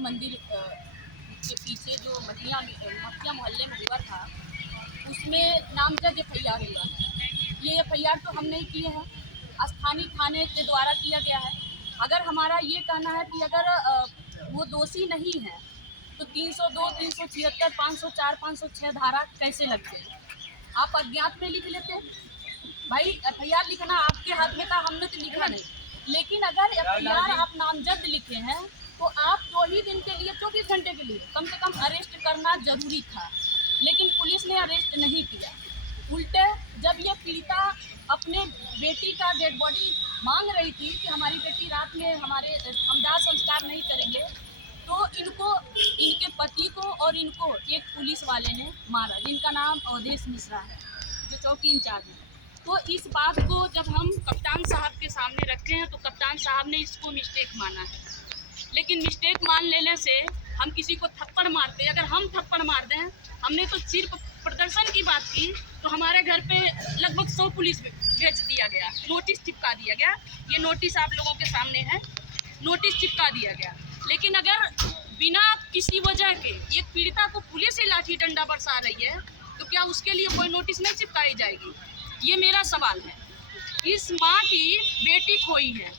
मंदिर के पीछे जो मटिया मोहल्ले में हुआ था, उसमें नामजद FIR हुआ है। ये FIR तो हम नहीं किए हैं, स्थानीय थाने के द्वारा किया गया है। अगर हमारा ये कहना है कि अगर वो दोषी नहीं है तो 302, 376, 504, 506 धारा कैसे लगते हैं? आप अज्ञात में लिख लेते भाई। FIR लिखना आपके हाथ में था, हमने तो लिखा नहीं। लेकिन अगर FIR आप नामजद लिखे हैं तो आप 2 ही दिन के लिए, 24 घंटे के लिए कम से कम अरेस्ट करना जरूरी था, लेकिन पुलिस ने अरेस्ट नहीं किया। उल्टे जब ये पीड़िता अपने बेटी का डेड बॉडी मांग रही थी कि हमारी बेटी रात में हम दाह संस्कार नहीं करेंगे, तो इनके पति को और इनको एक पुलिस वाले ने मारा, जिनका नाम अवधेश मिश्रा है, जो चौकी इंचार्ज है। तो इस बात को जब हम कप्तान साहब के सामने रखे हैं तो कप्तान साहब ने इसको मिस्टेक माना है। लेकिन मिस्टेक मान लेने से हम किसी को थप्पड़ मारते, अगर हम थप्पड़ मार दें, हमने तो सिर्फ प्रदर्शन की बात की, तो हमारे घर पे लगभग 100 पुलिस भेज दिया गया, नोटिस चिपका दिया गया। ये नोटिस आप लोगों के सामने है, नोटिस चिपका दिया गया। लेकिन अगर बिना किसी वजह के ये पीड़िता को पुलिस ही लाठी डंडा बरसा रही है, तो क्या उसके लिए कोई नोटिस नहीं चिपकाई जाएगी? ये मेरा सवाल है। इस माँ की बेटी खोई है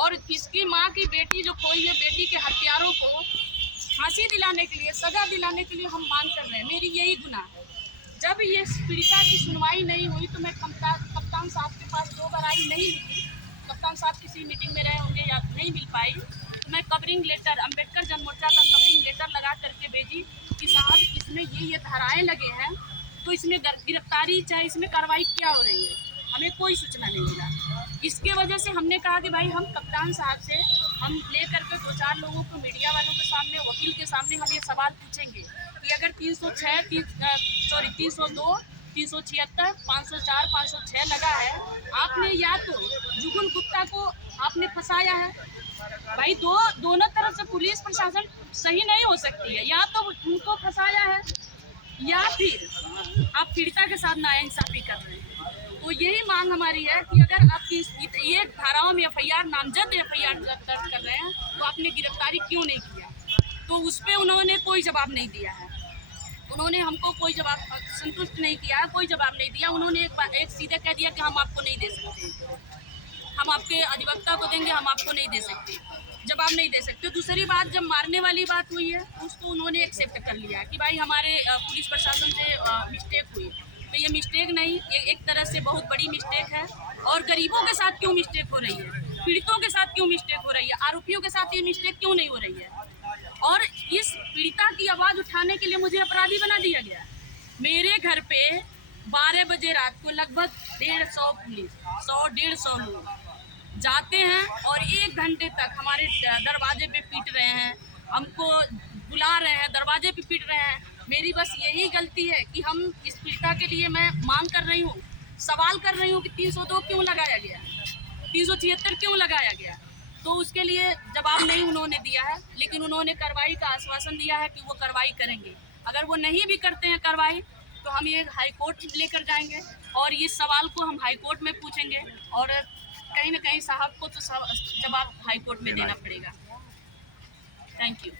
और इसकी माँ की बेटी जो खोई है, बेटी के हत्यारों को फांसी दिलाने के लिए, सजा दिलाने के लिए हम मांग कर रहे हैं। मेरी यही गुनाह है। जब ये पीड़िता की सुनवाई नहीं हुई तो मैं कप्तान साहब के पास 2 बार आई, नहीं मिली। कप्तान साहब किसी मीटिंग में रहे होंगे या नहीं मिल पाई, तो मैं कवरिंग लेटर, अम्बेडकर जन मोर्चा का कवरिंग लेटर लगा करके भेजी कि साहब इसमें ये धाराएं लगे हैं, तो इसमें गिरफ्तारी चाहे इसमें कार्रवाई क्या हो रही है, हमें कोई सूचना नहीं मिला। इसके वजह से हमने कहा कि भाई हम कप्तान साहब से हम ले करके 2-4 लोगों को, मीडिया वालों के सामने, वकील के सामने हम ये सवाल पूछेंगे कि अगर 302, 376, 504, 506 लगा है, आपने या तो जुगुल गुप्ता को आपने फंसाया है। भाई दोनों तरफ से पुलिस प्रशासन सही नहीं हो सकती है, या तो उनको फंसाया है या फिर आप पीड़िता के साथ नाइंसाफी कर रहे हैं। तो यही मांग हमारी है कि अगर आप ये धाराओं में FIR, नामजद FIR दर्ज कर रहे हैं, तो आपने गिरफ्तारी क्यों नहीं किया? तो उस पर उन्होंने कोई जवाब नहीं दिया है। उन्होंने हमको कोई जवाब, संतुष्ट नहीं किया, कोई जवाब नहीं दिया। उन्होंने एक सीधे कह दिया कि हम आपको नहीं दे सकते, हम आपके अधिवक्ता को देंगे, हम आपको नहीं दे सकते, जवाब नहीं दे सकते। दूसरी बात, जब मारने वाली बात हुई है उसको उन्होंने एक्सेप्ट कर लिया कि भाई हमारे पुलिस प्रशासन से मिस्टेक हुई। तो ये मिस्टेक नहीं, ये एक तरह से बहुत बड़ी मिस्टेक है। और गरीबों के साथ क्यों मिस्टेक हो रही है, पीड़ितों के साथ क्यों मिस्टेक हो रही है, आरोपियों के साथ ये मिस्टेक क्यों नहीं हो रही है? और इस पीड़िता की आवाज़ उठाने के लिए मुझे अपराधी बना दिया गया। मेरे घर पे 12 बजे रात को लगभग 150 पुलिस, 100-150 लोग जाते हैं और 1 घंटे तक हमारे दरवाजे पे पीट रहे हैं, हमको बुला रहे हैं, दरवाजे पे पीट रहे हैं। मेरी बस यही गलती है कि हम इस पीड़िता के लिए मैं मांग कर रही हूँ, सवाल कर रही हूँ कि 302 क्यों लगाया गया, 376 क्यों लगाया गया। तो उसके लिए जवाब नहीं उन्होंने दिया है, लेकिन उन्होंने कार्रवाई का आश्वासन दिया है कि वो कार्रवाई करेंगे। अगर वो नहीं भी करते हैं कार्रवाई, तो हम ये हाई कोर्ट लेकर जाएंगे और इस सवाल को हम हाई कोर्ट में पूछेंगे, और कहीं ना कहीं साहब को तो जवाब हाई कोर्ट में देना पड़ेगा। Thank you.